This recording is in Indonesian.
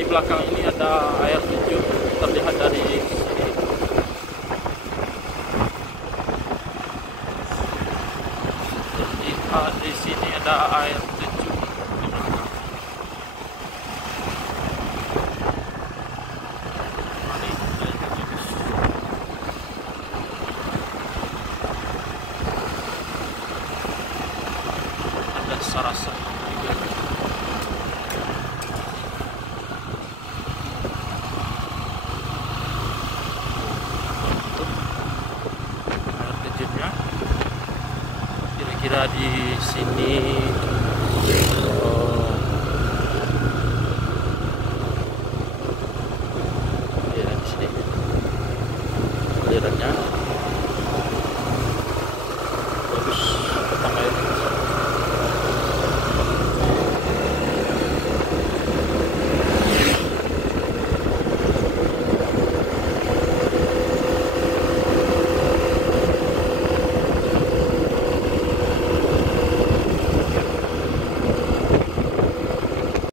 Di belakang ini ada air terjun terlihat dari sini. Terlihat di sini ada air terjun di belakang. Ada sarasa juga. Air terjunnya kira-kira di sini